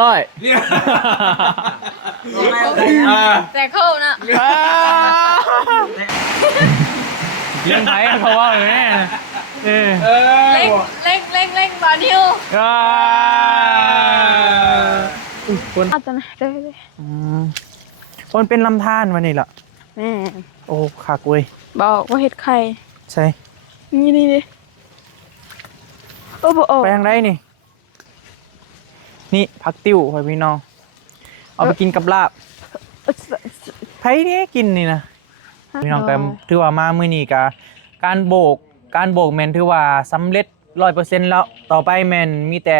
ร้อย แต่เข้านะเลี้ยงไผ่เขาว่าเลยแม่เล่งบานิวคนอาจจะได้คนเป็นลำธารวันนี้ล่ะแม่โอ้ขากุยบอกว่าเห็ดไข่ใช่นี่โอ้โหไปทางไรนี่ผักติ้วไว้พี่น้องเอาไปกินกับลาบไผ่เนี่ยกินนี่นะพี่น้องกันถือว่ามามื้อนี้กะการโบกแมนถือว่าสำเร็จ100%แล้วต่อไปแมนมีแต่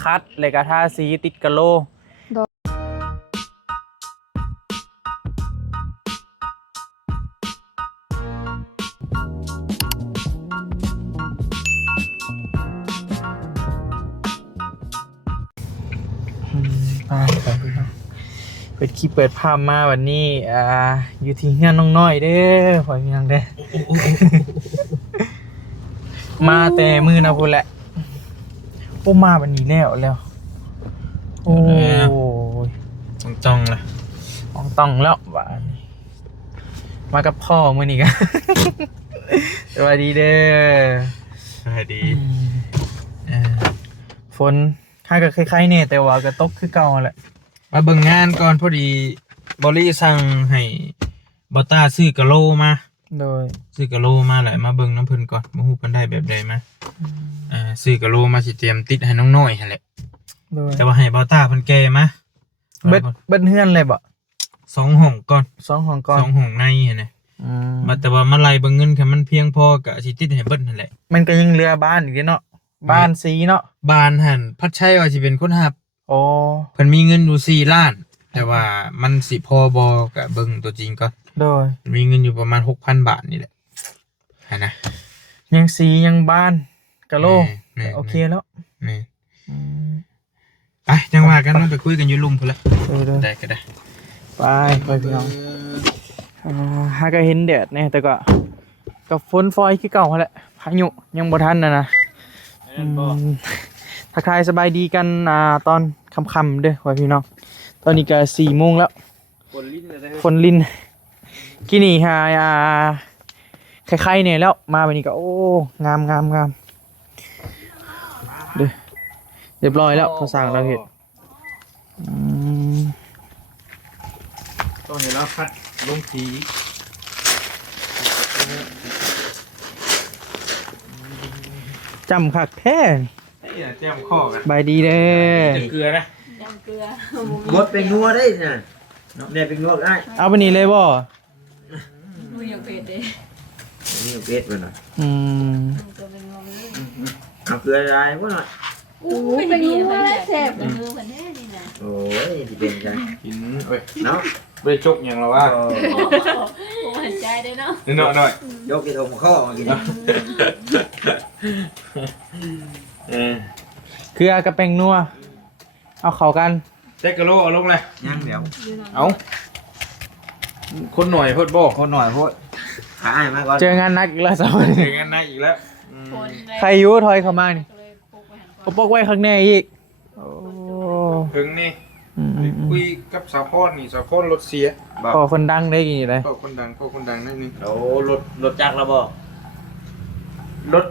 คัดเลยกะทาสีติดกะโลเปิดคลิปเปิดภาพมาวันนี้อยู่ที่งานน้องน้อยเด้อพ่อพี่น้องเด้อ มาแต่มือนะพูดแหละโอ้มาวันนี้แล้วโอ้ยจ้องเลยต้องแล้วบ้านมากับพ่อมือนี่กัน สวัสดีเด้อสวัสดีฝนข้าก็คล้ายๆเนี่ยแต่ว่าก็ตกคือเก่าแหละมาเบิ่งงานก่อนพอดีบอลลี่สั่งให้บอต้าซื้อกะโลมาโดยซื้อกะโลมาแหละมาเบิ่งน้ำเพิ่นก่อนมาฮู้เพิ่นได้แบบใดมาซื้อกะโลมาสิเตรียมติดให้น้องน้อยหั่นแหละแต่ว่าให้บอต้าเพิ่นแก่มาเบิดเฮือนเลยบ่2ห้องก่อน2ห้องก่อน2ห้องในหั่นน่ะมาแต่ว่ามาไล่เบิ่งเงินคันมันเพียงพอก็สิติดให้เบิดนั่นแหละมันก็ยังเหลือบ้านอีกเนาะบ้านสีเนาะบ้านหั่นพัดชัยว่าสิเป็นคนรับโอ้เพิ่นมีเงินอยู่4ล้านแต่ว่ามันสิพอบ่ก็เบิ่งตัวจริงก่อนโดยมีเงินอยู่ประมาณ 6,000 บาทนี่แหละนะยังสียังบ้านกะโลโอเคแล้วนี่ไปจังว่ากันไปคุยกันอยู่ลุมพุ่นละได้ก็ได้ไปพี่น้องหาก็เห็นแดดเนี่ยแต่ก็กับฝนฟอยคือเก่าแหละพายุยังบ่ทันนะทักทายสบายดีกันตอนค่ำๆเด้อพี่น้องตอนนี้ก็4 โมงแล้วฝนลินกี่นี่ฮะคล้ายๆเนี่ยแล้วมาวันนี้ก็โอ้งามเด้อเรียบร้อยแล้วพอสั่งเราเห็ดต้องเห็นแล้วคัดลงสีจำคักแท้แจ่มข้อกันบายดีเด้อเกลือนะเกลือรถเป็นนัวได้น่ะเนี่ยเป็นนัวได้เอาไปนี่เลยบ่มืออยากเผ็ดเด้นี่เผ็ดไปหน่อยเอาเกลืออะไรพวกหน่อยเป็นนัวแล้วแซ่บมือเหมือนแน่นี่นะโอ้ยที่เป็นใจกินเอ้ยเนาะไม่จกอย่างเราว่าผมหันใจได้เนาะหน่อยยกกี่ทงข้อมากินคือกระเปงนัวเอาเข้ากันเจ๊กกะโลเอาลงเลยย่างเดี๋ยวเอาคนหน่อยโพดบ่คนหน่อยโพดขายมาก่อนเจองานนักอีกแล้วสักวันเจองานนักอีกแล้วใครยุ่ถอยเข้ามานี่เขาปกไว้ข้างในอีกถึงนี่คุยกับสาวพรนี่สาวพรรถเสียพอคนดังได้กี่เลยพอคนดังนั่นนี่โอ้รถจักรแล้วบ่รถ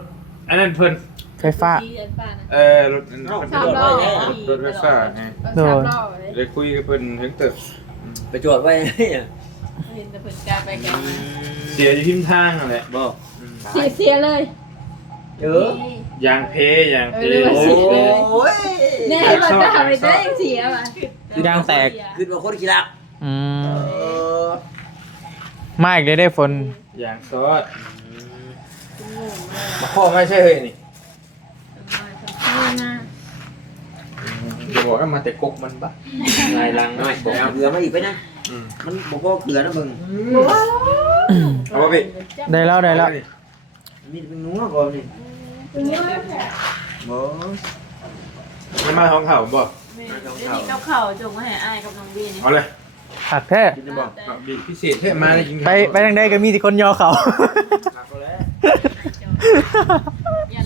อันนั้นเพิ่นไฟฟ้ารถไฟฟ้าไงโดยเลยคุยกับเพิ่นถึงเติบไปจวดไว้เสียอยู่ทิมทางนั่นแหละบ่เสียเลยยางเพโอ้ยเนี่ยมันจะทำอะไรได้ยังเสียป่ะคือยางแตกขึ้นมาโคตรขี้รักมาอีกเลยได้ฝนยางซอสมาข้อไม่ใช่เฮ้ยนี่จะบอกว่ามาแต่กกมันปะลายลังน้อยเอาเกลือมาอีกไปนะมันบอกว่าเกลือนะมึงเอาไปได้แล้วนี่เป็นนัวก่อนนี่บ่ไม่มาท้องเข่าบ่กับเข่าจงมาให้อ้ายกับน้องบีนี่เอาเลยผักแท้บีพิเศษแท้มาเลยจริงไปทางใดก็มีที่คนยอเขา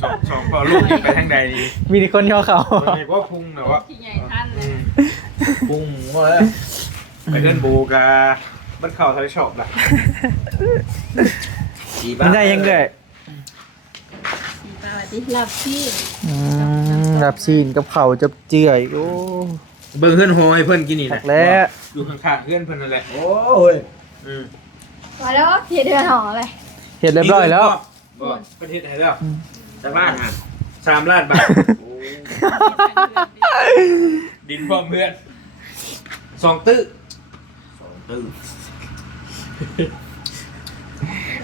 สองเปล่าลูกไปทางใดดี มีแต่คนย่อเขา มันมีว่าพุงเหรอวะ ที่ใหญ่ท่านเลย พุงว่าไปเดินบูกาบ้านเข่าทะเลชอบล่ะ มันได้ยังไง สีปลาที่หลับที่ รับซีนกับเขาจะเจือยโอ้ เบิ่งเพื่อนโฮให้เพื่อนกินนี่ ตั นะ กแล้ว อยู่ข้างๆเพื่อนเพื่อนนั่นแหละ โอ้ย มาแล้วเทียเดือนหอเลย เห็ดเรียบร้อยแล้ว บ่ประเทศไหนแล้ว จากบ้านฮะ 3 ล้านบาทดินพร้อมเพื่อน2 ตื้อ ตื้อ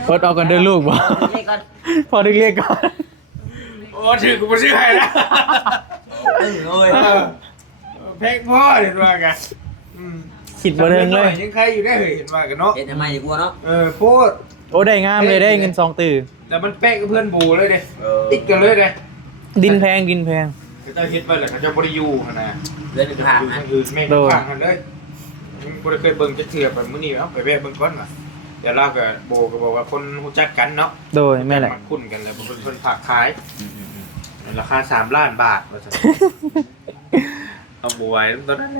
พดเอากันเดินลูกบ่ นี่ก่อน พอดึกเรียกก่อน โอ้ถือกูมาซื้อให้แล้ว ตื้อเลย แพงพ่อเห็นว่ากัน ขิดบ่เทิงเลย ยังใครอยู่ได้เหยเห็นว่ากันเนาะ เห็นทำไมดีกว่าเนาะ โพด โอ้ได้งามเลยได้เงิน2ตื่อ แต่มันแป๊กกับเพื่อนบูเลยเด้ติดกันเลยเด้ ดินแพงดินแพง เขาจะเฮ็ดไว้แหละเขาจะบริยูขนาด เดินผ่านนะ คือแม่งข้างกันเลยมึงบ่ได้เคยเบิ่งจะเถื่อแบบมื้อนี้เอ้าไปแวะเบิ่งก่อนว่ะเดี๋ยวเราก็โบก็บอกว่าคนรู้จักกันเนาะ โดยแม่แหละ มันคุ้นกันเลยเป็นคนฝากขายราคา3 ล้านบาทว่าซั่นเอาบ่ไหวตอนนั้น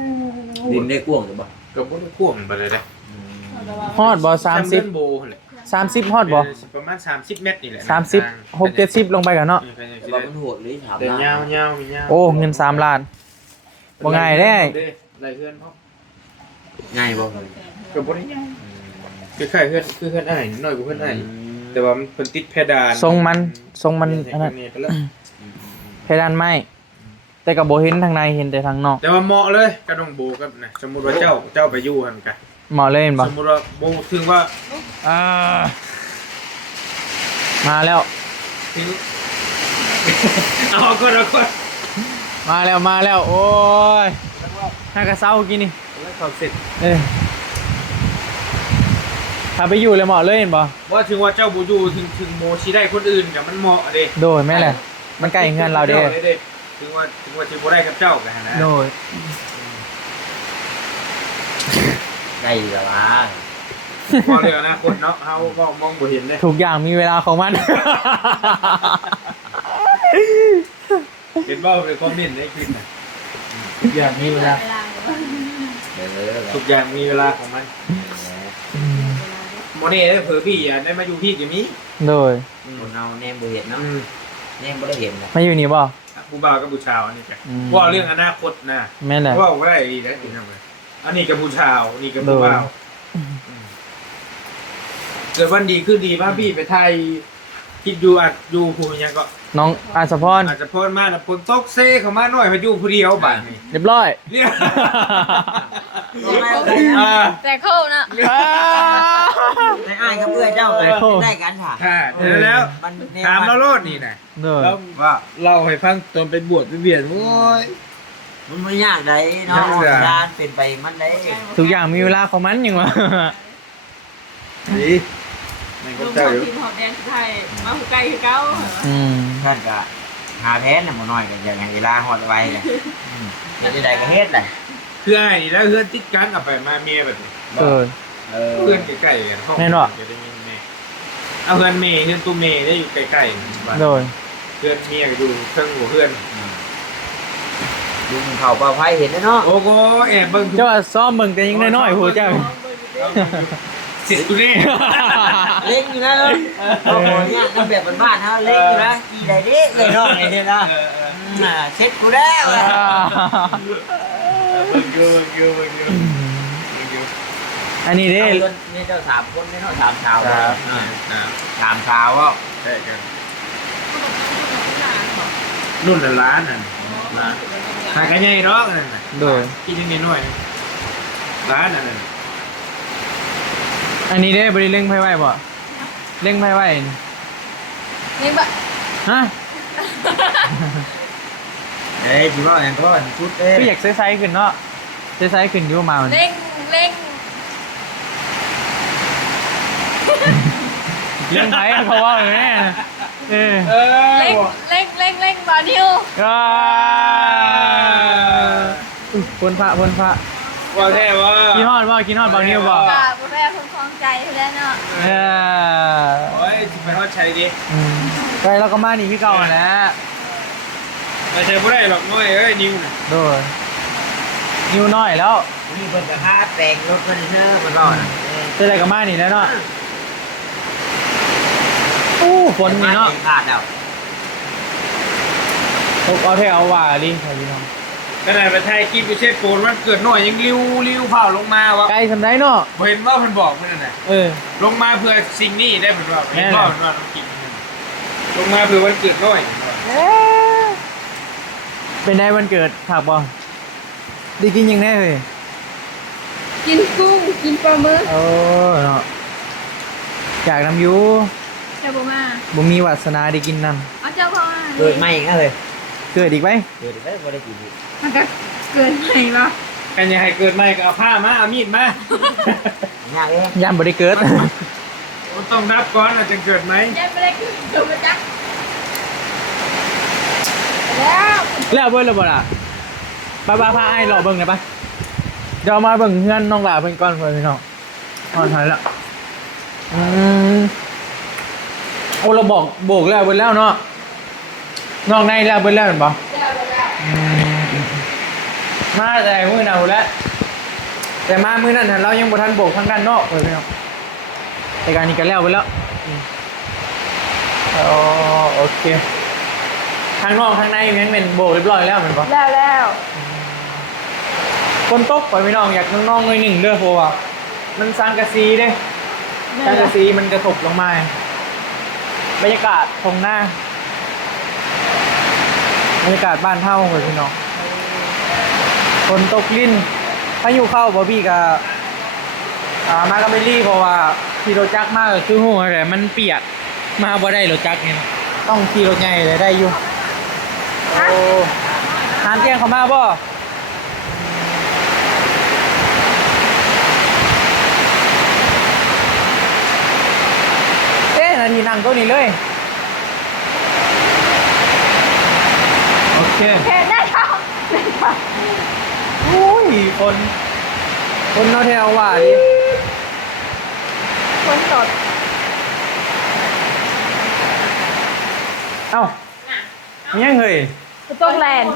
ดินได้กว้างหรือเปล่า ก็บ่ได้พ่วงไปเลยเด้ ฮอดบ่ เดือนโบแหละ 30ฮอดบ่ ประมาณ30 เมตรนี่แหละ 30 6 70ลงไปกันเนาะ แต่ว่ามันโหดเลยถาม เดินยาวมียาว โอ้เงิน3ล้านบ่ง่ายได้ ไรเพื่อนพ่อ ง่ายบ่ ก็บ่ได้ยาวคือเพื่อนอ้ายน้อยกว่าเพื่อนอ้ายแต่ว่ามันเพิ่นติดเพดาน ทรงมันอันนั้น ไปแล้ว เพดานไม้แต่ก็บ่เห็นทางในเห็นแต่ทางนอก แต่ว่าเหมาะเลยกระดองโบกับนะสมมุติว่าเจ้าไปอยู่หั่นกะ เหมาะเลยเห็นบ่ สมมุติว่าโบถึงว่า อ่ามาแล้ว ถึง เอาก่อน มาแล้วโอ้ยน่ากระเซ้ากินนี่ แล้วเขาเสร็จ ถ้าไปอยู่เลยเหมาะเลยเห็นบ่ ว่าถึงว่าเจ้าบ่อยู่ถึงโมสิได้คนอื่นก็มันเหมาะเด้ โดยแม่แหละมันใกล้เฮือนเราเด้ ถึงว่าสิบ่ได้กับเจ้ากันนะ โดย ได้อยู่แล้วล่ะ พอเรื่องอนาคตเนาะเฮามองบ่เห็นเลย ทุกอย่างมีเวลาของมัน เห็นว่าเป็นคอมเมนต์ในคลิปน่ะทุกอย่างมีเวลา เวลา ทุกอย่างมีเวลาของมันโมเน่ได้เผลอพี่อ่ะได้มาอยู่พี่อย่างนี้ โดย คนเอาแนมบ่เห็นเนาะแนมบ่ได้เห็นนะ มาอยู่นี่บ่ ผู้บ่าวกับผู้ชาวอันนี้จ้ะ อืม ว่าเรื่องอนาคตนะ แม่แหละ ว่าก็ได้ดีนะจริงๆเลยอันนี้กับผู้ชาวนี่กับผู้บ่าวเกิดวันดีขึ้นดีป่ะพี่ไปไทยคิดอยู่อัดอยู่ผู้ยังก็ น้องอาสะพร อาจจะพ้นมาแล้วพ้นตกเซ่เข้ามาหน่อยมาอยู่ผู้เดียวบ้านนี่ เรียบร้อย เรียก แต่เข้านะ ได้อ้ายกับเพื่อนเจ้าได้กันค่ะ ค่ะเดี๋ยวแล้ว มัน ถามเราโลดนี่นะ โดย แล้วว่าเราให้ฟังตอนไปบวชไปเบียดโอ้ย มันไม่ยากได้เนาะการเป็นไปมันได้ ทุกอย่างมีเวลาของมันยังวะ ดีมันก็ ลุง เจ้า ขอ อยู่ ทีมหอบแดงไทยมาหูไก่คือเก้า อืม ท่านก็หาแพ้น่ะบ่น้อยก็อย่างเวลาฮอดไว้เลยเฮ็ดได้ก็เฮ็ดแหละ คือไอ้นี่แล้วเพื่อนติดกันกับไปมาเมียแบบนี้ เออ เพื่อนใกล้ๆกันห้อง แน่นอน จะได้ยินแม่เอาเพื่อนเมย์เพื่อนตู้เมย์ได้อยู่ใกล้ๆบ้าน โดย เพื่อนเมียก็อยู่เครื่องหัวเพื่อน ลุงเขาเป่าไฟเห็นแล้วเนาะ โอ้โหแอบเบิ่ง เจ้าว่าซ้อมมึงแต่ยังน้อยๆหัวเจ้า สิกูนี่ เล่งอยู่นะเออโอ้โหเนี่ยมันแบบบ้านๆฮะเล่งอยู่นะกี่ได้เด้เลยเนาะไอ้เนี่ยนะเช็ดกูแล้ว เบิ่งอยู่ อันนี้เด้ นี่เจ้า3คนเนาะ3ชาว ครับ 3ชาวว่า ใช่กันรุ่นละล้านน่ะล้านหากันใหญ่เนาะนั่นน่ะ โดย กินยังไงหน่อยล้านนั่นน่ะ อันนี้เด้บริเร่งไพ่ไหวบ่เร่งไพ่ไหวนี่ นี่บะ ฮะ เอ้ยพี่ว่าอย่างก็ชุดเอ้ ก็อยากไซส์ขึ้นเนาะไซส์ขึ้นอยู่มามัน เร่ง เร่งไพ่เขาว่าเลยแม่เออ เร่งบอลนิว ก็พ้นพระ ว่าแท้ว่า กินฮอดบ่กินฮอดบางนิ้วบ่ ก็บ่แม่คนคลองใจแล้วเนาะ เออ โอ้ยสิไปฮอดชัยดิ ไปแล้วก็มานี่คือเก่าแหละ ไปชัยบ่ได้หรอกน้อยเอ้ยนิวน่ะ โดยนิ้วน้อยแล้ว นี่เพิ่นจะพาแต่งรถเพิ่นเด้อเพิ่นว่าน่ะ จะได้ก็มานี่แล้วเนาะอู้ฝนนี่เนาะ ขาดแล้ว ตกเอาเท่เอาว่าดิพี่น้อง ขนาดไปไทยกินไปเช็ดโกนวันเกิดน้อยยังริ้วเผาลงมาวะ ไกลสำได้เนาะ บ่เห็นว่าเพิ่นบอกมันนั่นน่ะ เออ ลงมาเพื่อสิ่งนี้ได้เพิ่นว่า แน่ เห็นว่าเพิ่นว่าต้องกินลงมาเพื่อวันเกิดน้อย เป็นได้วันเกิดผักบ่ได้กินยังแน่เลย กินกุ้งกินปลาหมึก โอ้เนาะอยากนำอยู แต่บ่มา บ่มีวาสนาได้กินน เอาเจ้าพ่อมา เกิดใหม่อีกแล้วเลย ำเกิดอีกไหม เกิดได้บ่ได้กินอีก มันก็เกินไปบ่ กันยังให้เกิดใหม่ก็เอาผ้ามาเอามีดมา ยากเอง ย่านบ่ได้เกิด ต้องนับก่อนว่าจะเกิดไหม ยังไม่ได้กินตัวมาจักแล้ว แล้วเบิ่งแล้วบ่ล่ะป้าพาไอ้รอเบิ่งได้ปะเดี๋ยวมาเบิ่งเพื่อนน้องหลาเพิ่นก่อนเพิ่นพี่น้องอ่อนหายละโอ้เราบอกโบกแล้วเบิ่งแล้วเนาะนอกในแล้วเบิ่งแล้วเห็นบ่มาแต่มื้อหนาวแล้วแต่มามื้อนั้นเรายังบ่ทันโบกทางด้านนอกเลยพี่น้องแต่การนี้ก็แล้วเบิ่งแล้วอ๋อโอเคทางนอกทางในยังเป็นโบกเรียบร้อยแล้วแม่นบ่ แล้ว คนตกไปพี่น้องอยากน้องๆหน่อยหนึ่งเด้อเพราะว่ามันสร้างกระซีเด้สร้างกระซีมันกระทบลงมาบรรยากาศทงหน้าบรรยากาศบ้านเท่าเลยพี่น้องคนตกลิ้นพายุเข้าบอบบี้กับมากับเบลลี่เพราะว่าขี่รถจักรมากก็คือหัวแต่มันเปียกมาบ่ได้รถจักรเนี่ยต้องขี่รถใหญ่เลยได้อยู่โอ้หานเตียงเขามาบ่นาทีนั่งตัวนี้เลยโอเค เห็นได้ค่ะ อุ้ยคนนอแถวว่าดิ คนสด เอ้ายังเฮ้ย ต้องแลน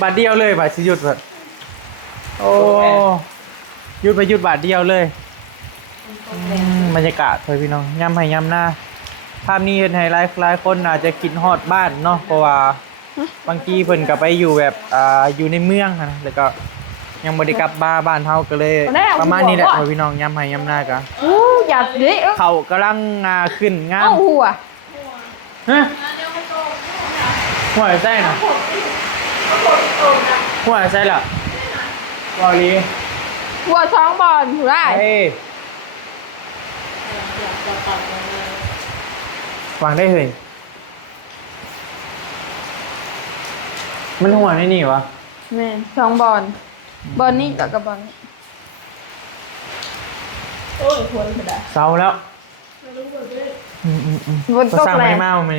บาทเดียวเลยบาทสิหยุดแบบโอ้หยุดไปหยุดบาทเดียวเลยบรรยากาศเลยพี่น้องย่ำให้ย่ำหน้าภาพนี้เห็นไฮไลท์หลายคนอาจจะกินฮอดบ้านเนาะเพราะว่าบางทีเพิ่นก็ไปอยู่แบบอยู่ในเมืองอะนะแล้วก็ยังบ่ได้กลับบ้านเฮาก็เลยประมาณนี้แหละพี่น้องย่ำให้ย่ำหน้ากัน อู้อยากดิ เขากำลังขึ้นงาม เอ้าหัว ฮะหัวไส้น่ะหัวไส้ล่ะบอลี หัวท้องบอลถูกได้ เฮ้วางได้เฮ้ยมันหัวในนี่วะ แม่ท้องบอลบอลนี่กับบอลนี่โอ้ยหัวเลยได้ เศร้าแล้ว บน ก็ ตก สร้าง แร ไม่ ง เมาไหม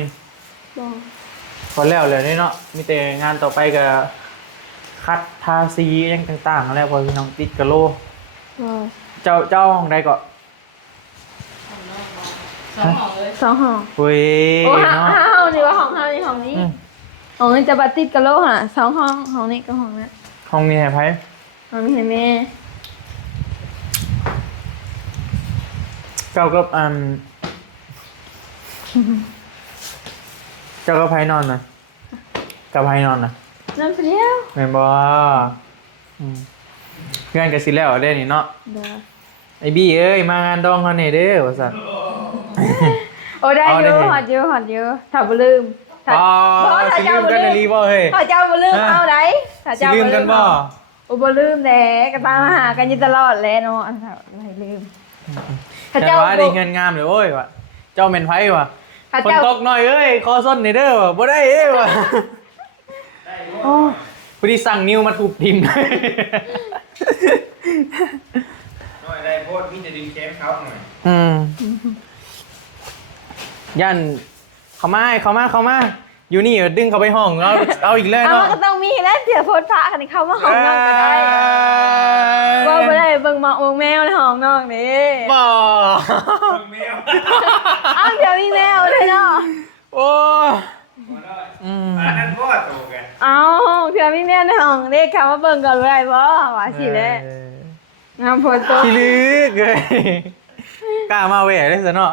พอแล้วเลยนี่เนาะมีแต่งานต่อไปก็คัดทาสียังต่างๆแล้วพอพี่น้องติดกะโลเจ้าของใดก็ สองห้อง เว้ย โอ้ เนาะ ห้องนี่ว่าห้องนี่ห้องนี้ห้องนี้จะบัดติดกับโลกอ่ะสองห้องห้องนี้กับห้องนั้น ห้องนี้ให้ไผ ห้องนี้ให้แม่ เจ้าก็เจ้าก็ไผนอนนะกับไผนอนนะ น้ำเปรี้ยว แม่นบ่เพื่อนก็สิแล้วได้นี่เนาะ เด้อ ไอ้บี้เอ้ยมางานดองเฮานี่เด้อว่าซั่น โอ้ได้ เอา อ ได้ ยู่ ไง หอดอยู่หอดอยู่ถ้าบ่ลืมถ้า อ๋อสิลืมกันน่ะลีบ่เฮ้ย ถ้าเจ้าบ่ลืมเอาได้ถ้า สิ เจ้า ลืมกันบ่ โอ้บ่ลืมแหละก็ตามมาหากันอยู่ตลอดแหละเนาะอันถ้าไม่ลืมถ้า แต่ เจ้า ว่าได้เงินงามเลยโอ้ยว่ะเจ้าแม่นไผว่ะ ถ้า คน เจ้า ตกหน่อยเอ้ยขอส้นหน่อยเด้อว่ะบ่ได้เอ้ยว่ะโอ้ยพอดีสั่งนิ้วมาทุบทิ่ม น้อยได้โพดพี่จะดึงแขนเขาหน่อย ยันเขามา อยู่นี่ดึงเขาไปห้องเอาอีกเลย เอา เนาะ มันก็ต้องมีแล้วเสียโพสต์พระคันนี้เข้ามาห้องนอกก็ได้ว่าไม่ได้เบิ่งหมาองแมวในห้องนอกนี่ บ่ อ้าวเดี๋ยวมีแมวเลยเนาะ โอ้อันนั้นพ่อโตแก เอาเดี๋ยวมีแมวในห้องเด็กเข้ามาเบิ่งก่อนเลยบ่ว่าสิแหละงามโพสต์ตัว ขี้ลึกเลยกล้ามาแหวะได้ซะเนาะ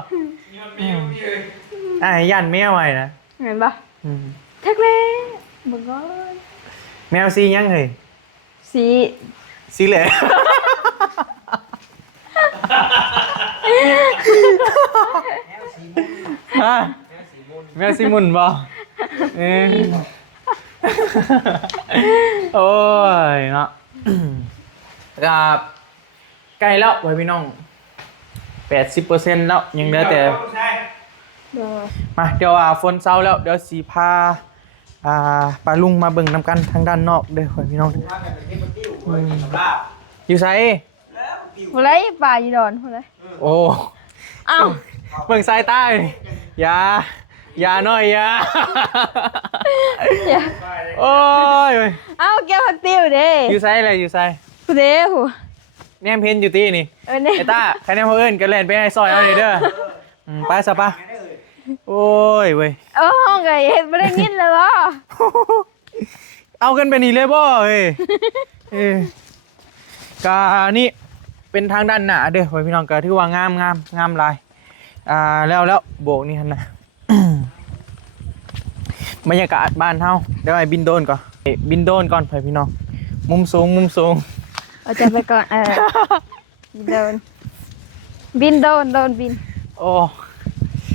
ยันแมวไว้นะ เห็นปะทักเลยเบิ่งก่อน แมวสียังเฮ้ย สี สีเหลืองฮะแมวสีมุนบ่โอ้ยเนาะกับใกล้แล้วไว้พี่น้อง 80% แล้วยังเหลือแต่ เดี๋ยว มาเดี๋ยวฝนเศร้าแล้วเดี๋ยวสีพาปลาลุงมาเบิ่งนำกันทางด้านนอกเด้อไว้พี่น้องอยู่ไส หัวไรป่าอยู่ดอนหัวไร โอ้ อ้าว เบิ่งสายใต้อย่าหน่อยอย่าโอ้ย อ้าวแก้วผักติ้วเด้ อยู่ไสอะไรอยู่ไส ผู้เด้หู แนมเพนอยู่ตีนี่ เนี่ย ไอ้ต้าใครแนมเขาเอิ้นกันเล่นไปให้ซอยเอานี่เด้อไปซะปะโอ้ยเว้ย ห้องไงเห็นไม่ได้ยินเลยวะ เอากันไปนี่เลยบ่เฮ้ยกานี่เป็นทางด้านหน้าเด้อไว้พี่น้องก็ถือว่างามหลายแล้วโบกนี่หั่นน่ะ บรรยากาศบ้านเฮาเดี๋ยวไอ้บินโดรนก่อนบินโดรนก่อนไปพี่น้องมุมสูง เอาใจไปก่อนบินโดนบิน โอ้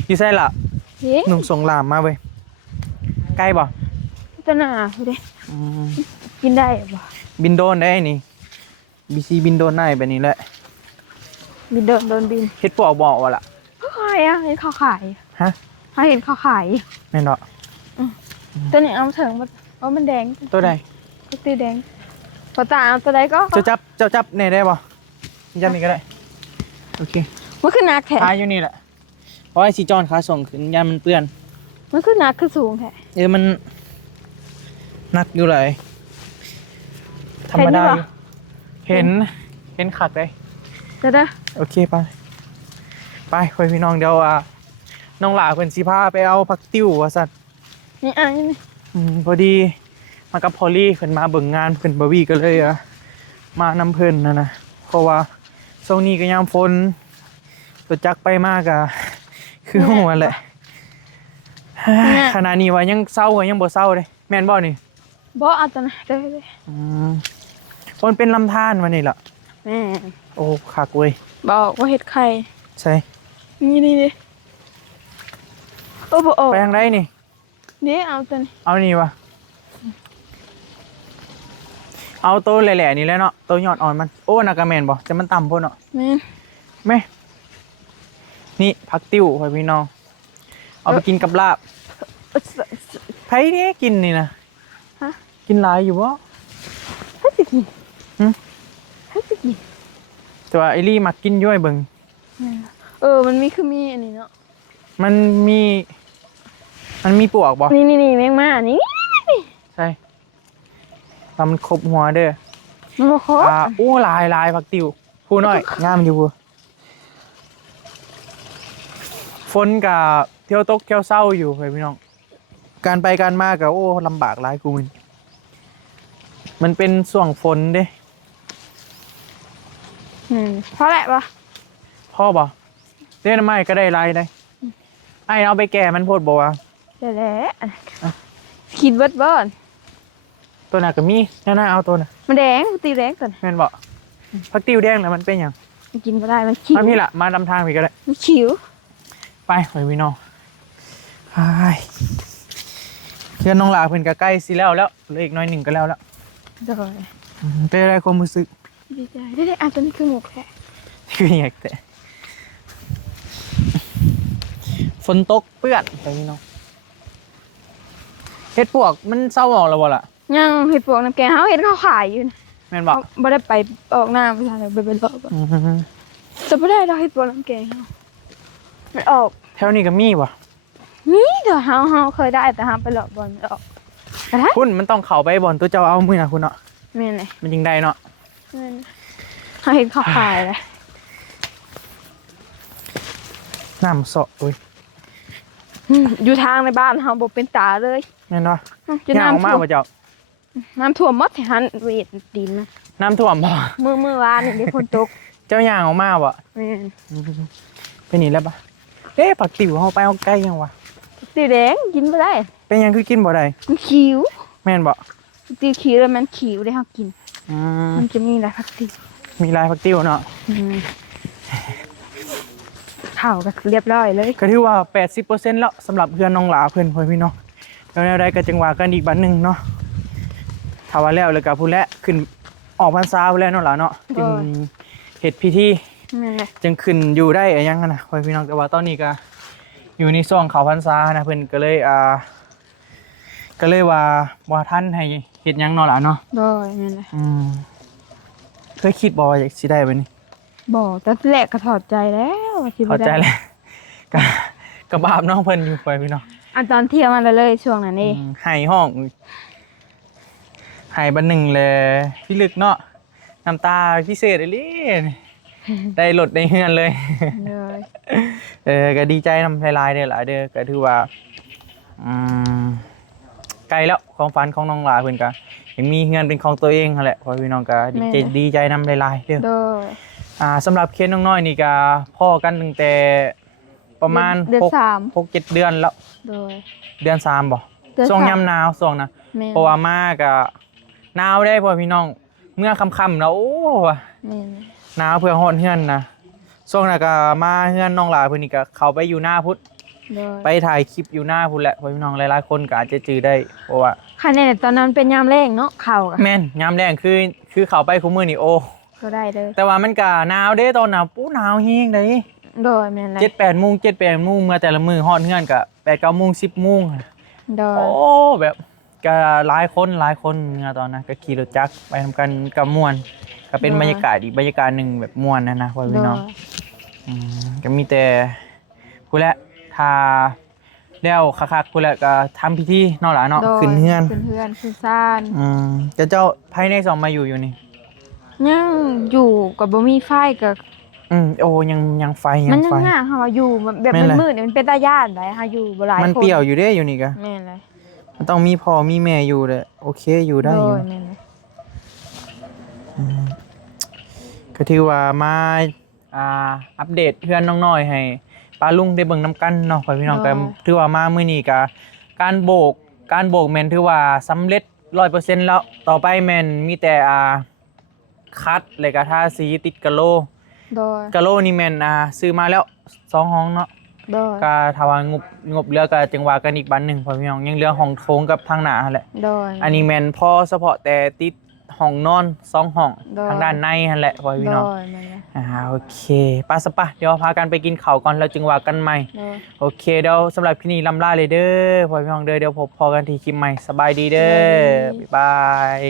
อยู่ไสล่ะ เฮ้ย หนุ่มส่งลามมาเว้ยใกล้บ่ ตัวหน้าผู้เด้กินได้บ่ บินโดรนได้นี่บีซีบินโดรนได้แบบนี้แหละ บินโดนบิน เฮ็ดปวกบ่ว่าล่ะ เขาขายอ่ะเห็นเขาขาย ฮะ เขาเห็นเขาขาย แม่นเนาะ ตัวนี้เอาถึงมันแดง ตัวใด ตัวตีแดงพอตาเอาตัวใดก็ เจ้าจับแน่ได้บ่จับนี่ก็ได้โอเค มันคือนักแท้ ขาอยู่นี่แหละเพราะไอ้สีจอนขาส่งขึ้นยันมันเปื้อน มันคือนักคือสูงแท้ มันหนักอยู่เลยธรรมดาอยู่เห็นขัดเลย เด้อ โอเคไปคุยพี่น้องเดี๋ยวน้องหลาเพิ่นสิพาไปเอาผักติ้วว่าซั่น นี่นี่ พอดีมากับพอลลี่เพิ่นมาเบิ่งงานเพิ่นบ่วีก็เลยมานำเพิ่นนะเพราะว่าช่วงนี้ก็ยามฝนตัวจักไปมากอะคือหัวแหละขณะนี้ว่ายังเศร้าก็ยังบ่เศร้าเลยแม่นบ่นี่ บ่เอาตัวนั้นเด้อ คนเป็นลำธารวันนี้ล่ะ แม่ โอ้คักเว้ย บอกว่าเห็ดไข่ ใช่ นี่โอ้โห ไปทางใดนี่ นี่เอาตัวนี้ เอานี่วะเอาตัวแหล่ๆนี่แหละเนาะตัวยอดอ่อนมันโอ้นากาแมนบ่แต่มันต่ำพุ่นเนาะ แม่ แม่นี่ผักติ้วไว้พี่น้องเอาไปกินกับลาบไผนี่กินนี่นะ ฮะ กินหลายอยู่บ่ ให้สิกิน ให้สิกิน แต่ว่าไอลี่มักกินย้อยเบิ่ง มันมีคือมีอันนี้เนาะ มันมีปวกบ่ นี่แมงมานี่ ใช่ทำมันครบหัวเด้อ มันบ่ครบ โอ้หลายผักติ้วผู้น้อยงามอยู่บ่ฝนกับเที่ยวตกเที่ยวเศร้าอยู่เฮ้ยพี่น้องการไปการมาก็โอ้ลำบากหลายกูมันเป็นช่วงฝนเด้ เพราะแหละปะ พ่อบ่เล่นไม้ก็ได้ลายได้ไอ้เอาไปแก่มันโพดบ่วะ เดี๋ยวแหละคิดเบิดบ่อน ตัวน่ะก็มีน่าเอาตัวน่ะ มันแดงตีแดงก่อน แม่นบ่ผักติ้วแดงน่ะมันเป็นหยัง มันกินไม่ได้มันขิว มาพี่ล่ะมาดำทางพี่ก็ได้ มันขิว ไปเฮ้ยพี่น้องเพื่อนน้องหลาเพิ่นก็ใกล้สิแล้วเหลืออีกน้อยหนึ่งก็แล้ว เดี๋ยว เป็นอะไรความรู้สึก ดีใจได้อ่ะตัวนี้คือหมูแค่ คืออยากแต่ฝนตกเปื้อนไปพี่น้องเฮ็ดปวกมันเศร้าออกแล้วบ่ล่ะ ยังเห็ดปวกน้ำแกงเขาเห็นเขาขายอยู่นะ แม่นบ่ ไม่ได้ไปออกหน้าไปทางไหนไปเป็นรอบอะ อืม แต่ไม่ได้เราเห็ดปวกน้ำแกงเขามันออก แถวนี้ก็มีบ่ นี่เดี๋ยวเฮาเคยได้แต่เฮาไปหลอกบอลไม่ออกกระทะ คุณมันต้องเข้าไปบอลตัวเจ้าเอามือนะคุณเนาะ แม่นเลย มันจริงได้เนาะ แม่นเฮาเห็นเขาขายเลย น้ำเสาะอุ้ย อยู่ทางในบ้านเฮาบ่เป็นตาเลย แม่นเนาะ จะ ย่างออก น้ำ มา ท่วม บ่เจ้า น้ำท่วมหมดที่หันเวทดินนะ น้ำท่วมบ่ มื้อวานนี่ได้ฝนตก เจ้าย่างออกมาบ่ แม่น ไปนี่แล้วปะเอ๊ะผักติ๋วเอาไปเอาใกล้ยังวะ สีแดงกินบ่ได้ เป็นยังคือกินบ่ได้ มันขิว แม่นบ่ ตีขิวแล้วมันขิวได้เฮากิน อืม มันจะมีหลายผักติ มีลายผักติ๋วเนาะ ข้าวก็เรียบร้อยเลย ก็ถือว่า 80%แล้วสำหรับเพื่อนน้องหลาเพื่อนพ่อพี่น้องแล้วแนวใดก็จังว่ากันอีกบัดหนึงเนาะถ้าว่าแล้วก็พูดแล้วขึ้นออกพรรษาพู้นแล้วเนาะหลาเนาะจึงเฮ็ดพิธี แม่นเลย จึงขึ้นอยู่ได้อะยังนะพ่อพี่น้องแต่ว่าตอนนี้ก็อยู่ในช่วงเขาพรรษานะเพิ่นก็เลยก็เลยว่าบ่ทันให้เฮ็ดหยังเนาะหลาเนาะ โดยแม่นเลย เคยคิดบ่ว่าอยากสิได้บัดนี้ บอกแต่แรกก็ถอดใจแล้วว่าสิบ่ เข้าใจ ได้ แล้วก็บาปน้องเพิ่นอยู่ไปพี่น้อง อันตอนเที่ยวมาเลยช่วงนั้นนี่ ให้ห้องให้บัดหนึ่งเลยพี่ลึกเนาะน้ำตาพิเศษเลยได้รถได้เฮือนเลย เลย ก็ดีใจนำลายๆเด้อหลายเด้อก็ถือว่าไกลแล้วความฝันของน้องหลาเพิ่นก็ยังมีเฮือนเป็นของตัวเองนั่นแหละพอพี่น้องก็ดีใจนำลายๆเด้อ โดย สำหรับเคสน้องน้อยนี่ก็พ่อกันตั้งแต่ประมาณ เดือนสาม 6-7 เดือนแล้ว โดย เดือน3บ่ เดือน ช่วง สาม ยามหนาวช่วงนะ แม่น เพราะว่ามาก็หนาวได้พ่อพี่น้องเมื่อค่ำๆแล้วโอ้ว่ะ แม่น หนาวเพื่อฮอดเฮือนนะช่วงนั้นก็มาเฮือนน้องหลาเพิ่นนี่ก็เข้าไปอยู่หน้าพุทธ โดย ไปถ่ายคลิปอยู่หน้าพุทธแหละพ่อพี่น้องหลายๆคนก็อาจจะจื้อได้เพราะว่า คันนี้ตอนนั้นเป็นยามแรงเนาะข้าวก็ แม่นยามแรงคือเข้าไปคุมื้อนี่โอ้ ก็ได้เลย แต่ว่ามันก็หนาวเด้ตอนหนาวปูหนาวแฮงเด้ โดยแม่นเลย 7-8 โมงเมื่อแต่ละมื้อฮอดเฮือนก็8-9 โมง10 โมง โดย โอ้แบบก็หลายคนเมื่อตอนนั้นก็ขี่รถจักรไปทำกันกับม่วนก็เป็นบรรยากาศอีกบรรยากาศหนึงแบบม่วนนะพ่อ โด พี่น้อง ย ก็มีแต่ผู้และทาแล้วคักๆผู้และก็ทำพิธีเนาะหล่ะเนาะ โดย ขึ้นเฮือน ขึ้นเฮือนขึ้นซ่าน จะเจ้าภายใน2มาอยู่นี่ ยังอยู่กับบ่มีไฟก็ โอ้ยังไฟ มัน ไฟ ยังยากเฮาอยู่แบบ แม่นเลย มืดๆนี่มันเป็นตาย่านได้เฮาอยู่บ่หลายคน มันเปรี้ยวอยู่เด้อยู่นี่ก็ แม่นเลย มันต้องมีพ่อมีแม่อยู่เด้อโอเคอยู่ได้อยู่ โแม่นเลย ก็ถือว่ามาอัปเดตเพื่อนน้องน้อยให้ป้าลุงได้เบิ่งนํกันเนาะพ่อพี่น้องก็ถือว่ามามื้อนี้ก็การโบกแม่นถือว่าสำเร็จ 100% แล้วต่อไปแม่นมีแต่คัดแล้วก็ทาสีติดกะโหล โดย กะโหลนี่แม่นซื้อมาแล้ว2ห้องเนาะ โดย ก็ถ้าว่างบเหลือก็จังว่ากันอีกบัดหนึงพ่อพี่น้องยังเหลือห้องโถงกับทางหน้าหั่นแหละ โดย อันนี้แม่นพอเฉพาะแต่ติดห้องนอน2ห้อง โดย ทางด้านในหั่นแหละพ่อพี่ โด น้อง ยแม่นเลย โอเคไป้าสปะเดี๋ยวพากันไปกินข้าวก่อนแล้วจึงว่ากันใหม่ โดย โอเคเดี๋ยวสำหรับคลิปนี้ลำลาเลยเด้อพ่อพี่น้องเด้อเดี๋ยวพบพอกันที่คลิปใหม่สบายดีเด้อบ๊ายบาย